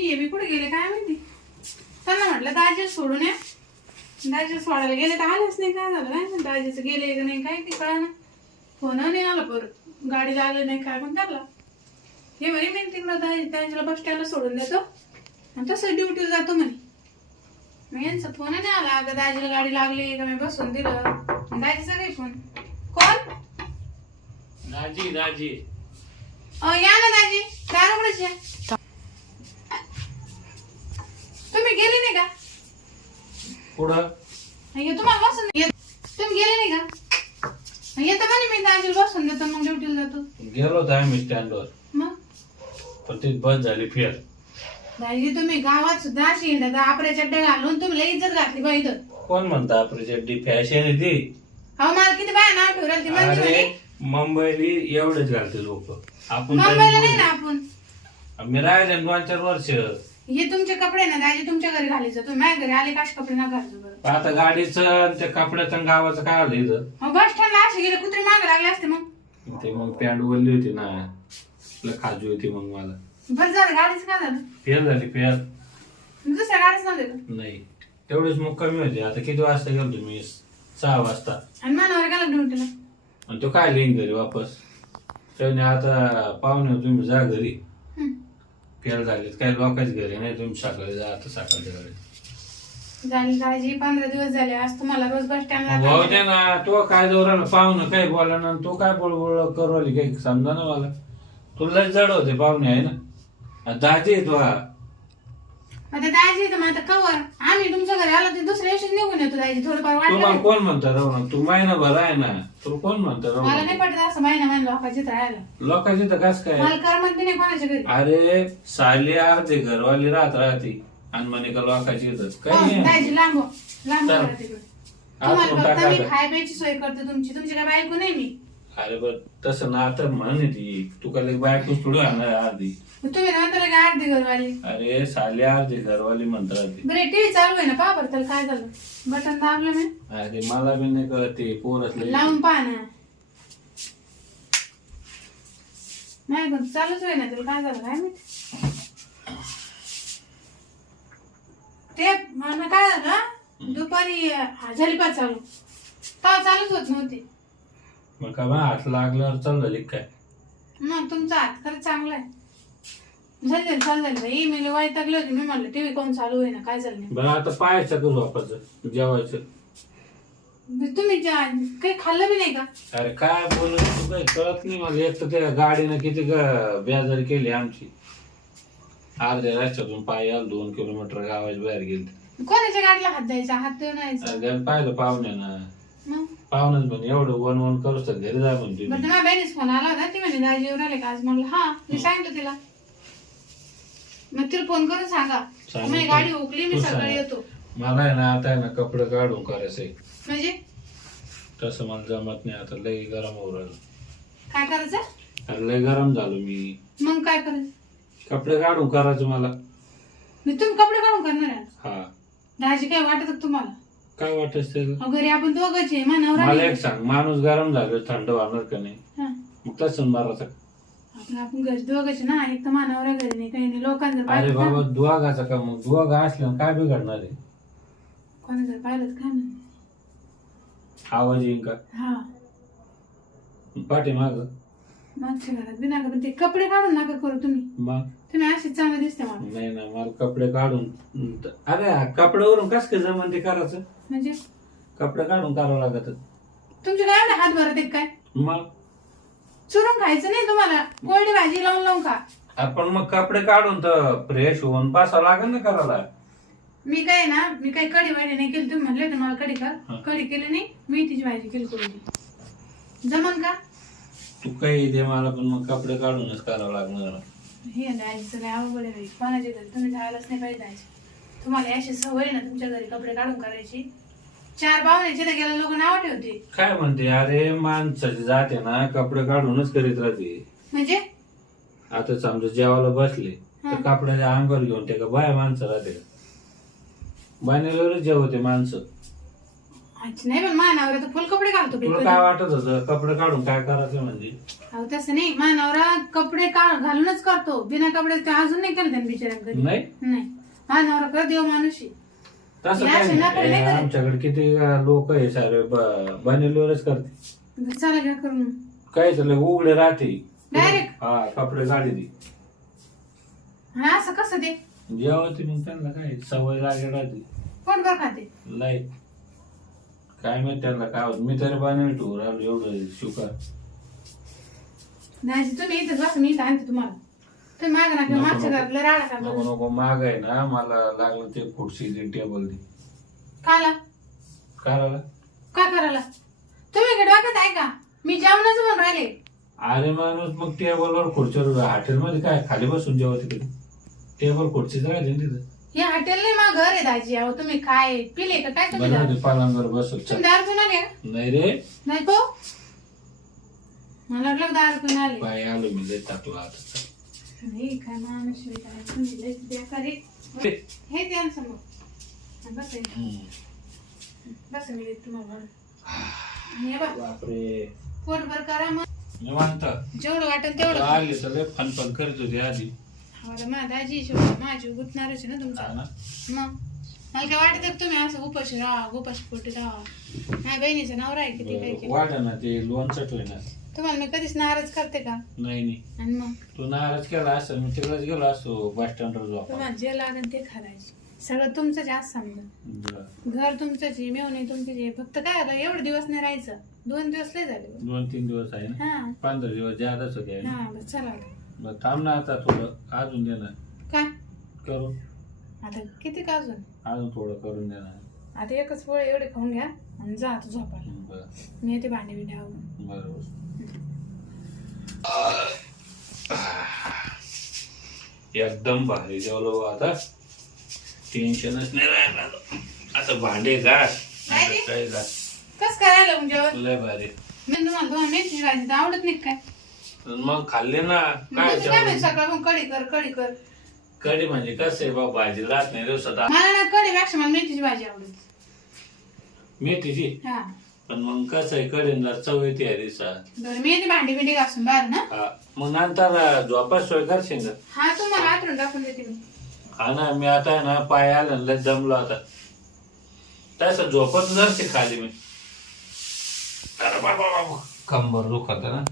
हे बी कुठे गेले? काय माहिती? त्यांना म्हटलं दाजी सोडून या. दाजी सोडायला गेले तर आलेच नाही. काय झालं? काय माहिती दाजीचं गेले का नाही? काय ते कळा ना फोन नाही आला परत गाडी लागली नाही काय पण करला. हे म्हणे मी तिकडं दाजी दाजीला बस स्टँडला सोडून देतो. आणि तसं ड्युटीला जातो म्हणे. मग यांचा फोन नाही आला. अगं दाजीला गाडी लागली का मी बसून दिलं. दाजीचा काही फोन? कोण? दाजी दाजी. अ, या ना दाजी. काय पुढं. ये तुम्हाला बसून. ये- तुम्ही गेले नाही का? येतं म्हणे मी. दाजीला बसून देतो मग ड्युटीला जातो. गेलो होतो आम्ही स्टँडवर. मग? पण ती बस झाली फेर दाजी तुम्ही गावात सुद्धा हिंडत आपल्या चड्डे घालून तुम्ही लई इज्जत घातली बा इथं. कोण म्हणता आपली चड्डी फॅशन आहे ती अहो मला किती बाय नाव ठेवलं ती म्हणते अरे म्हणे. मुंबईली एवढेच घालते लोक. आपण मुंबईला नाही ना आपण? मी राहिले दोन चार वर्ष. हे तुमचे कपडे ना दाजी तुमच्या घरी घालायचं. तुम्ही माझ्या घरी आले काश कपडे ना घालतो बरं. आता गाडीचं आणि त्या कपड्याचं आणि गावाचं काय आलं इथं? अहो, बस स्टँडला असे गेले कुत्रे मागे लागले असते मग. ते मग पॅन्ट बोलली होती ना. लय खाजू होती मग मला. बरं झालं गाडीच काय झालं? फेर झाली फेर दुसऱ्या गाडीच नव्हते का? नाही. तेवढीच मग कमी होती. आता किती वाजता गेलो तुम्ही सहा वाजता. आणि मानावर गेला ड्युटीला? आणि तो काय लिहिन घरी वापस? त्याने आता पाहुणे तुम्ही जा घरी. फेल झालीत. काय लोकांच घरी नाही तुम्ही सकाळी जा आता सकाळच्या घरी झाली दाजी पंधरा दिवस झाले आज तुम्हाला रोज बस भाऊ स्टँडला दे ना तो काय जोराला पाहुणं काही बोला ना तो काय बोलबोल करू राहिली काही समजा ना मला तुला जड होते पाहुणे आहे ना? दाजी आहे तो हा. आता दाजी तर मग आता कवर. आम्ही तुमच्या घरी आलो ते दुसऱ्या दिवशी निघून येतो दाजी थोडंफार तुम्हाला वाटलं कोण म्हणतं राहू तू महिनाभर आहे ना. तुला कोण म्हणतं मला नाही राहू पटत असं महिना महिना लोकांची राहायला. लोकांची तर कस काय? मला करमत बी नाही कोणाच्या घरी. अरे साली अर्धे घरवाली राहत राहते. आणि म्हणे का लोकांची इथं. काही हो, नाही. दाजी लांब. हो. लांब चल. करा तिकडे. आतून तुम्हाला फक्त मी? खाय प्यायची सोय करते तुमची. तुमची काय बायको नाही मी. अरे बर तसं ना आता म्हण ती तू का बायको थोडी आणणार अर्धी तुम्ही म्हणता की अर्धी घरवाली? अरे साली अर्धे घरवाली म्हणत राहते बरे टीव्ही चालू आहे ना पहा बरं त्याला काय झालं? बटन दाबलं मी. अरे मला बी नाही कळत ते पोर असले लावून पहा ना. नाही पण चालूच आहे ना तुला काय झालं काय माहिती? ते मला काय झालं दुपारी हा, झाली पाच चालू. तेव्हा चालूच होत नव्हते. मग का बा हात लागल्यावर चाल झाली काय? मग तुमचा हात खरंच चांगला आहे. झाली चालू झाली बाई. मी वैतागले होते. मी म्हणलं टीव्ही कोण चालू आहे ना काय झालं नाही बरं आता पाहायचं का झोपाचं जेवायचं. तुम्ही ज्या- काही खाल्लं बी नाही का? अरे काय बोलत तू काही कळत नाही मला. एक तर त्या गाडीनं किती ग- बेजारी केली आमची. अर्ध्या रस्त्यातून पाय आलो दोन किलोमीटर गावाच्या बाहेर गेले कोणाच्या गाडीला हात द्यायचा? हात देऊन यायचा. अरे पाहिलं पाहुण्यानं. मग? पाहुणच म्हणे एवढं वन वन करूच तर घरी जा म्हणते बरं बहिणीच फोन आला होता ती म्हणे दाजी येऊन आले का आज? म्हणलं हा मी सांगितलं तिला. मग तिला फोन करून सांगा. सांगितलं. गाडी उकली मी तू सकाळी सांग. येतो. मला आहे ना आता आहे ना कपडे काढून करायचंय म्हणजे? तसं मला जमत नाही आता लय गरम होऊ राहिलं. काय करायचं? अरे लय गरम झालो मी. मग काय करायचं? कपडे काढून करायचं मला. मी तुम्ही कपडे काढून करणार आहे? हा. दाजी काय वाटत तुम्हाला? काय वाटत ते अहो, घरी आपण दोघंच आहे मानवरा मला एक सांग माणूस गरम झालं थंड वाढणार का नाही? मग तसं मारायचं आपण आपण घरी दोघंच ना एक तर मानवरा घरी नाही काही नाही लोकांना अरे पाहिलं बाबा ना, दुवागाचा का मग? दुवागा असल्यावर काय बिघडणार आहे? पाहिलं काय? आवाज येईन का? हा. पाठी माग मागच्या घरात बी नका पण ते कपडे काढून नका करू तुम्ही. मग? तुम्ही अशीच चांगले दिसते मला. नाही ना मला कपडे काढून अरे कपड्यावरून कस काय जमन ते करायचं? म्हणजे? कपडे काढून करावं लागत. तुमचे काय एवढे हात भरत आहेत काय? मग? चुरून खायचं नाही तुम्हाला? कोरडी भाजी लावून लावून खा. आपण मग कपडे काढून तर फ्रेश होऊन पासावं लागेल ना करायला. मी काय ना मी काही कढी वाडी नाही केली तुम्ही म्हणले ना मला कढी हा. कर कढी केली नाही मेथीची भाजी केली कोरडी जमन का? तू काही दे मला पण मग कपडे काढूनच करावं लागणार. हे दाजीचं नाही अवघड आहे बाई. कोणाच्या घरी तुम्ही जायलाच नाही पाहिजे दाजी तुम्हाला अशी सवय आहे ना तुमच्या घरी कपडे काढून करायची? चार पाहुण्याचे तर गेल्या लोक नाव ठेवते काय म्हणते अरे माणसाची जाते ना कपडे काढूनच करीत राहते. म्हणजे? आता समजा जेवायला बसले तर. कपड्याच्या अंगावर घेऊन ते का बाय माणसं राहते बायनेल्यावरच जेवते माणसं. अच्छा नाही पण मानावर तर फुल कपडे घालतो तुला काय. वाटत होतं कपडे काढून काय करायचं म्हणजे? अहो तसं नाही मानावरा कपडे का घालूनच करतो. बिना कपड्याचे अजून नाही केलं त्यांनी नाही. मानावरा कर देव तसं नाही. नाही करत. आमच्याकडे किती लोक आहे सारे बनवलेलंच करते. चला घ्या करून. काय तर लय उघडे राहते. Direct? हा कपडे गाडी दे. आणि असं कसं ते जेवते मग त्यांना काय सवय लागेल राहते. कोण बरं खाते? लय. काय माहीत त्यांना काय होत. मी तरी बनवेल तू राव एवढं शुका दाजी तुम्ही इथं बस मी इथं आणते तुम्हाला. तुम्ही माग ना किंवा मागच्या नको. घरातलं राडा नको का नको. माग आहे ना मला लागलं ते खुर्ची ते टेबल दे. खाला करायला काय करायला? तुम्ही इकडे वागत आहे का? मी जेवणाचं म्हणून राहिले. अरे माणूस मग टेबलवर खुर्चीवर हॉटेलमध्ये काय? खाली बसून जेव्हा तिकडे. टेबल खुर्चीच काय तिथं. हे हॉटेल नाही मा घर आहे दाजी. अहो तुम्ही काय? पिले का? काय तुम्ही दारू? पालांवर बसू. चल. तुम्ही दारू पिऊन आले का? नाही रे. नाही पो. मला वाटलं दारू पिऊन आले पाय आलो मी लय टाकलो आता. नाही माणूस. हे द्या समोर. बस. बस मी देते तुम्हाला बघ. बापरे. पोटभर करा मग. निवांत. जेवढं वाटेल तेवढं. आले तर लय फनफन करीत होते आधी. मला माझा दाजी शेवटी. माझी गुतणारच आहे ना तुमचा? मग. मला काय वाटत तुम्ही असं उपाशी राहा उपाशी पोटी राहा. माझ्या बहिणीचं नाव आहे किती काय वाढ ना ते लोणचं ठेव ना तुम्हाला मी कधीच नाराज करते का? नाही नाही. आणि मग? तू नाराज केला असं मी तिकडेच गेलो असतो बस स्टँडवर झोपा तुम्हाला जे लागेल ते करायचे. सगळं तुमचंच आहे असं समजा. बरं. घर तुमचंच आहे मेवणी तुमचीच आहे. फक्त काय आता एवढे दिवस नाही राहायचं. दोन दिवस लय झाले. दोन तीन दिवस आहे ना? हा. पंधरा दिवस जादाच होते आहे ना? हा बस चला आता. बरं, थांब ना आता थोडं. अजून दे ना काय करून आता किती का अजून? अजून थोडं करून दे ना आता एकच पोळे एवढे खाऊन घ्या आणि जा आता झोपायला. बरं. मी येते भांडी बिंडी आवरून बरोबर एकदम भारी जेवलो आता. टेन्शनच नाही राहिलं आता भांडे घास काय घास. कस करायला मग जेवण? लय भारी. मी तुम्हाला दोन मेथीची भाजी तर आवडत नाही काय मग खाल्ले ना मग काय तुम्ही काय म्हणजे जेवण सकाळ मग कढी कर कढी कर. कढी म्हणजे कसं आहे बा भाजी राहत नाही दिवसात. मला ना मला मेथीची भाजी आवडते. मेथीची? हा. पण मग कसं आहे कढींना चव येते या दिवसात. बरं मी येते भांडी बिंडी घासून बाहेर ना. हा मग नंतर झोपा सोय करशील का हा तुम्हाला आतरून टाकून देते मी हा ना मी आता आहे ना पाय आलं लय दमलो आता. तसं झोपत जरशी खाली मी. अरे बाबा बाबा कंबर दुखत ना.